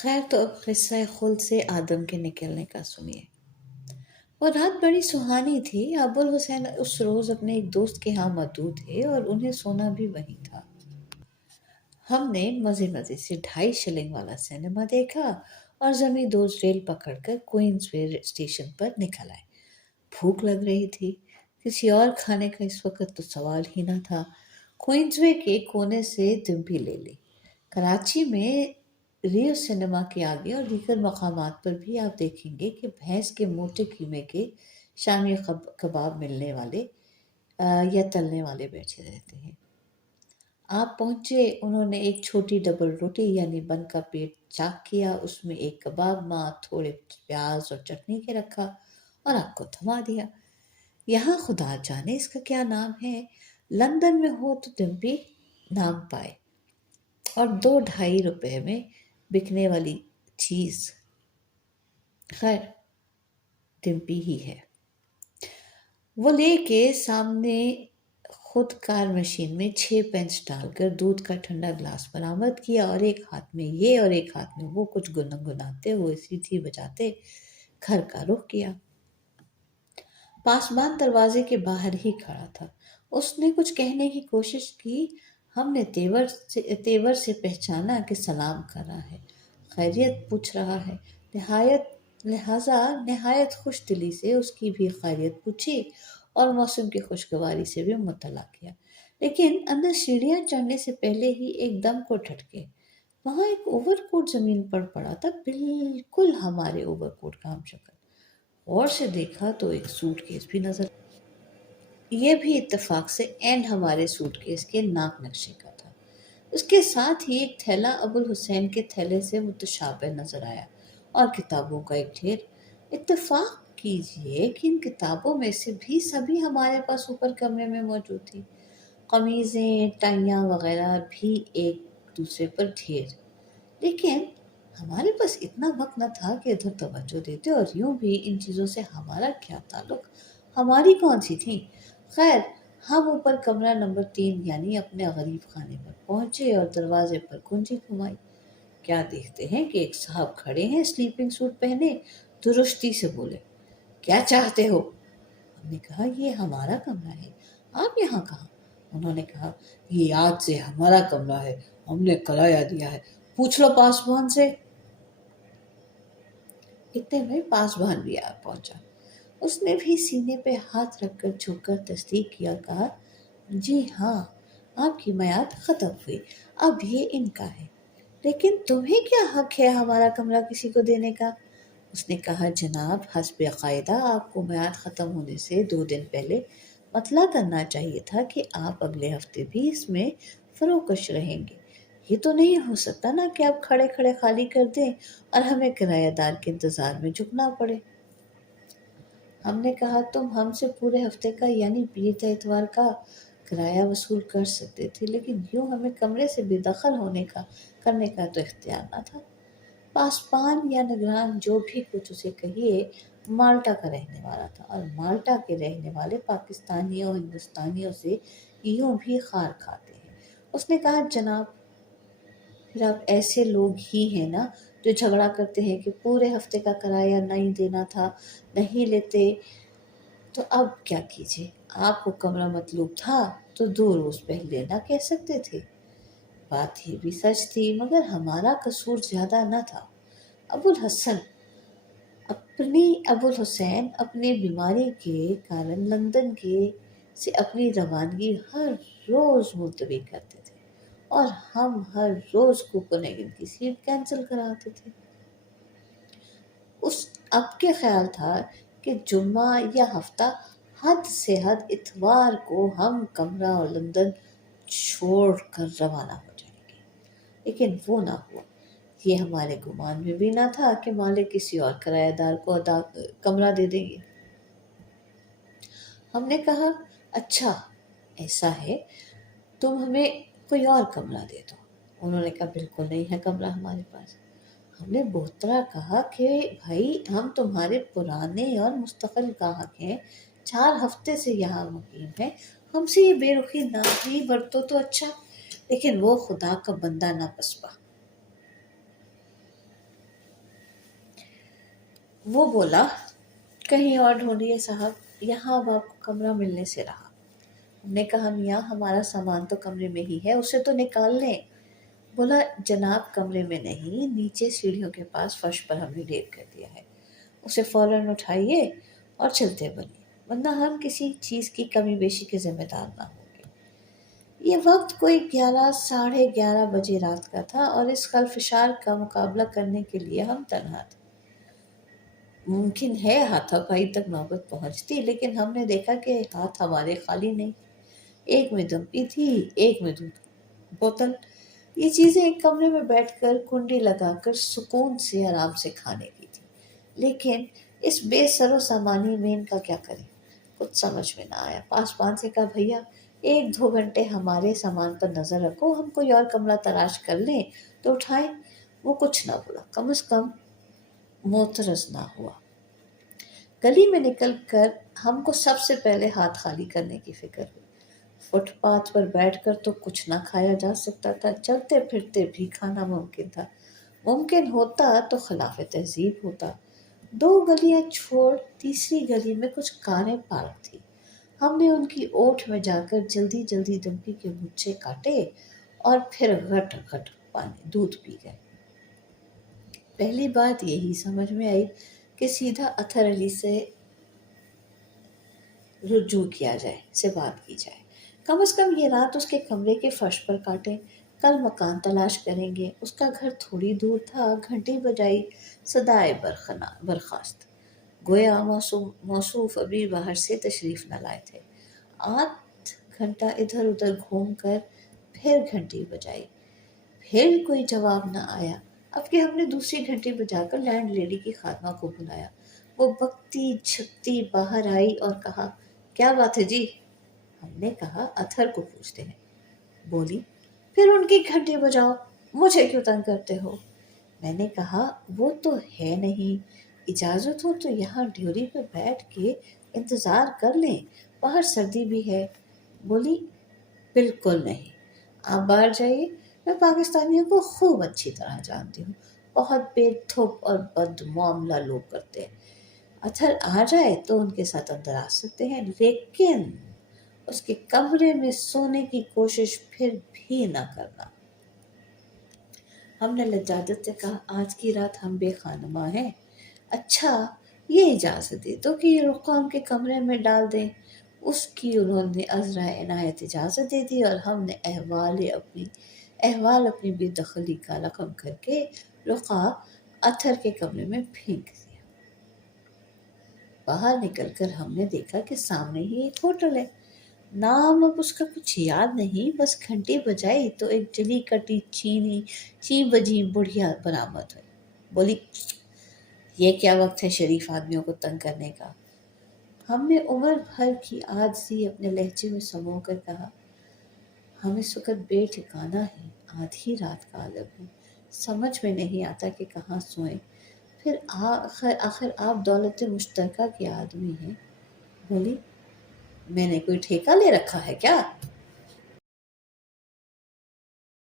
خیر تو اب قصہ خلد سے آدم کے نکلنے کا سنیے۔ وہ رات بڑی سہانی تھی۔ ابوالحسین اس روز اپنے ایک دوست کے ہاں مدعو تھے اور انہیں سونا بھی وہیں تھا۔ ہم نے مزے مزے سے 2.5 شلنگ والا سینما دیکھا اور زمیں دوز ریل پکڑ کر کوئنز وے اسٹیشن پر نکل آئے۔ بھوک لگ رہی تھی، کسی اور کھانے کا اس وقت تو سوال ہی نہ تھا۔ کوئنز وے کے کونے سے دمبی لے لی۔ کراچی میں ریو سینما کے آگے اور دیگر مقامات پر بھی آپ دیکھیں گے کہ بھینس کے موٹے قیمے کے شامی کباب ملنے والے یا تلنے والے بیٹھے رہتے ہیں۔ آپ پہنچے، انہوں نے ایک چھوٹی ڈبل روٹی یعنی بن کا پیٹ چاک کیا، اس میں ایک کباب ماں تھوڑے پیاز اور چٹنی کے رکھا اور آپ کو تھما دیا۔ یہاں خدا جانے اس کا کیا نام ہے، لندن میں ہو تو دمبی نام پائے، اور 2-2.5 روپے میں بکنے والی چیز خیر دمبی ہی ہے۔ وہ لے کے سامنے خود کار مشین میں 6 پینس ڈال کر دودھ کا ٹھنڈا گلاس برآمد کیا اور ایک ہاتھ میں یہ اور ایک ہاتھ میں وہ کچھ گنگناتے ہوئے سیٹھی بجاتے گھر کا رخ کیا۔ پاسبان دروازے کے باہر ہی کھڑا تھا۔ اس نے کچھ کہنے کی کوشش کی، ہم نے تیور سے پہچانا کہ سلام کر رہا ہے، خیریت پوچھ رہا ہے، لہٰذا نہایت خوش دلی سے اس کی بھی خیریت پوچھی اور موسم کی خوشگواری سے بھی مطلع کیا۔ لیکن اندر سیڑھیاں چڑھنے سے پہلے ہی ایک دم کو ٹھٹکے۔ وہاں ایک اوور کوٹ زمین پر پڑا تھا، بالکل ہمارے اوور کوٹ کا ہم شکل۔ غور سے دیکھا تو ایک سوٹ کیس بھی نظر، یہ بھی اتفاق سے عین ہمارے سوٹ کیس کے ناک نقشے کا تھا۔ اس کے ساتھ ہی ایک تھیلا ابوالحسین کے تھیلے سے متشابہ نظر آیا اور کتابوں کا ایک ڈھیر۔ اتفاق کیجئے کہ ان کتابوں میں سے بھی سبھی ہمارے پاس اوپر کمرے میں موجود تھی، قمیضیں، ٹائیاں وغیرہ بھی ایک دوسرے پر ڈھیر۔ لیکن ہمارے پاس اتنا وقت نہ تھا کہ ادھر توجہ دیتے، اور یوں بھی ان چیزوں سے ہمارا کیا تعلق، ہماری کون سی تھیں۔ خیر ہم اوپر کمرہ نمبر 3 یعنی اپنے غریب خانے پر پہنچے اور دروازے پر کنجی گھمائی۔ کیا دیکھتے ہیں کہ ایک صاحب کھڑے ہیں سلیپنگ سوٹ پہنے، درستی سے بولے، کیا چاہتے ہو؟ ہم نے کہا یہ ہمارا کمرہ ہے، آپ یہاں کہاں؟ انہوں نے کہا یہ آج سے ہمارا کمرہ ہے، ہم نے کرایہ دیا ہے، پوچھ لو پاسبان سے۔ اتنے میں پاسبان بھی آ پہنچا۔ اس نے بھی سینے پہ ہاتھ رکھ کر جھک کر تصدیق کیا، کہا جی ہاں آپ کی میعاد ختم ہوئی، اب یہ ان کا ہے، لیکن تمہیں کیا حق ہے ہمارا کمرہ کسی کو دینے کا؟ اس نے کہا جناب حسب قاعدہ آپ کو میعاد ختم ہونے سے 2 دن پہلے مطلع کرنا چاہیے تھا کہ آپ اگلے ہفتے بھی اس میں فروکش رہیں گے۔ یہ تو نہیں ہو سکتا نا کہ آپ کھڑے کھڑے خالی کر دیں اور ہمیں کرایہ دار کے انتظار میں جھکنا پڑے۔ ہم نے کہا تم ہم سے پورے ہفتے کا یعنی 20 اتوار کا کرایہ وصول کر سکتے تھے، لیکن یوں ہمیں کمرے سے بے دخل کرنے کا تو اختیار نہ تھا۔ پاسبان یا نگران جو بھی کچھ اسے کہیے، مالٹا کا رہنے والا تھا، اور مالٹا کے رہنے والے پاکستانیوں ہندوستانیوں سے یوں بھی خار کھاتے ہیں۔ اس نے کہا جناب پھر آپ ایسے لوگ ہی ہیں نا جو جھگڑا کرتے ہیں کہ پورے ہفتے کا کرایہ نہیں دینا تھا، نہیں لیتے، تو اب کیا کیجیے؟ آپ کو کمرہ مطلوب تھا تو 2 روز پہلے نہ کہہ سکتے تھے؟ بات یہ بھی سچ تھی، مگر ہمارا قصور زیادہ نہ تھا۔ ابوالحسین اپنی بیماری کے کارن لندن سے اپنی روانگی ہر روز ملتوی کرتے تھے، اور ہم ہر روز کوپنہیگن کی سیٹ کینسل کراتے تھے۔ اب کے خیال تھا کہ جمعہ یا ہفتہ، حد سے حد اتوار کو ہم کمرہ اور لندن چھوڑ کر روانہ ہو جائیں گے، لیکن وہ نہ ہوا۔ یہ ہمارے گمان میں بھی نہ تھا کہ مالک کسی اور کرایہ دار کو کمرہ دے دیں گے۔ ہم نے کہا اچھا ایسا ہے تم ہمیں کوئی اور کمرہ دے دو۔ انہوں نے کہا بالکل نہیں ہے کمرہ ہمارے پاس۔ ہم نے بہترا کہا کہ بھائی ہم تمہارے پرانے اور مستقل گاہک ہیں، 4 ہفتے سے یہاں مقیم ہیں، ہم سے یہ بے رخی نہ بھی برتو تو اچھا، لیکن وہ خدا کا بندہ نہ پسپا۔ وہ بولا کہیں اور ڈھونڈیے صاحب، یہاں اب آپ کو کمرہ ملنے سے رہا۔ ہم نے کہا میاں ہمارا سامان تو کمرے میں ہی ہے، اسے تو نکال لیں۔ بولا جناب کمرے میں نہیں، نیچے سیڑھیوں کے پاس فرش پر ہم نے ڈھیر کر دیا ہے، اسے فوراً اٹھائیے اور چلتے بنیے، ورنہ ہم کسی چیز کی کمی بیشی کے ذمہ دار نہ ہوں گے۔ یہ وقت کوئی 11 ساڑھے 11 بجے رات کا تھا اور اس خلفشار کا مقابلہ کرنے کے لیے ہم تنہا تھے۔ ممکن ہے ہاتھا پائی تک نوبت پہنچتی، لیکن ہم نے دیکھا کہ ہاتھ ہمارے خالی نہیں، ایک میں دمپی تھی، ایک میں دودھ بوتل۔ یہ چیزیں ایک کمرے میں بیٹھ کر کنڈی لگا کر سکون سے آرام سے کھانے کی تھی، لیکن اس بے سر و سامانی میں ان کا کیا کریں؟ کچھ سمجھ میں نہ آیا۔ پاسبان سے کہا بھیا 1-2 گھنٹے ہمارے سامان پر نظر رکھو، ہم کوئی اور کمرہ تلاش کر لیں تو اٹھائیں۔ وہ کچھ نہ بولا، کم از کم معترض نہ ہوا۔ گلی میں نکل کر ہم کو سب سے پہلے ہاتھ خالی کرنے کی فکر ہوئی۔ فٹ پاتھ پر بیٹھ کر تو کچھ نہ کھایا جا سکتا تھا، چلتے پھرتے بھی کھانا ممکن تھا۔ ممکن ہوتا تو خلاف تہذیب ہوتا۔ 2 گلیاں چھوڑ تیسری گلی میں کچھ کاریں پارک تھی۔ ہم نے ان کی اوٹ میں جا کر جلدی جلدی دمپی کے مچھے کاٹے اور پھر گھٹ گھٹ دودھ پی گئے۔ پہلی بات یہی سمجھ میں آئی کہ سیدھا اطہر علی سے رجوع کیا جائے، سے بات کی جائے۔ کم از کم یہ رات اس کے کمرے کے فرش پر کاٹیں، کل مکان تلاش کریں گے۔ اس کا گھر تھوڑی دور تھا۔ گھنٹی بجائی، صدائے برخاست، گویا موصوف ابھی باہر سے تشریف نہ لائے تھے۔ 8 گھنٹہ ادھر ادھر گھوم کر پھر گھنٹی بجائی، پھر کوئی جواب نہ آیا۔ اب کہ ہم نے دوسری گھنٹی بجا کر لینڈ لیڈی کی خادمہ کو بلایا، وہ بکتی جھکتی باہر آئی اور کہا کیا بات ہے جی؟ ہم نے کہا اطہر کو پوچھتے ہیں۔ بولی پھر ان کی گھنٹی بجاؤ، مجھے کیوں تنگ کرتے ہو؟ میں نے کہا وہ تو ہے نہیں، اجازت ہو تو یہاں ڈیوری پہ بیٹھ کے انتظار کر لیں، باہر سردی بھی ہے۔ بولی بالکل نہیں، آپ باہر جائیے، میں پاکستانیوں کو خوب اچھی طرح جانتی ہوں، بہت بے تھوپ اور بد معاملہ لوگ کرتے ہیں۔ اطہر آ جائے تو ان کے ساتھ اندر آ سکتے ہیں، لیکن اس کے کمرے میں سونے کی کوشش پھر بھی نہ کرنا۔ ہم نے لجاجت سے کہا آج کی رات ہم بے خانماں ہیں۔ اچھا یہ اجازت دے دو کہ یہ رقعہ ان کے کمرے میں ڈال دیں۔ اس کی انہوں نے عذرا عنایت اجازت دے دی اور ہم نے احوال اپنی بے دخلی کا رقم کر کے رقعہ اطہر کے کمرے میں پھینک دیا۔ باہر نکل کر ہم نے دیکھا کہ سامنے ہی ایک ہوٹل ہے، نام اب اس کا کچھ یاد نہیں، بس گھنٹی بجائی تو ایک جلی کٹی چین بجی بڑھیا برآمد ہوئی۔ بولی یہ کیا وقت ہے شریف آدمیوں کو تنگ کرنے کا؟ ہم نے عمر بھر کی عاجزی اپنے لہجے میں سمو کر کہا ہم اس وقت بے ٹھکانہ ہیں، آدھی رات کا عالم ہے، سمجھ میں نہیں آتا کہ کہاں سوئیں، پھر آخر آپ دولت مشترکہ کے آدمی ہیں۔ بولی میں نے کوئی ٹھیکہ لے رکھا ہے کیا؟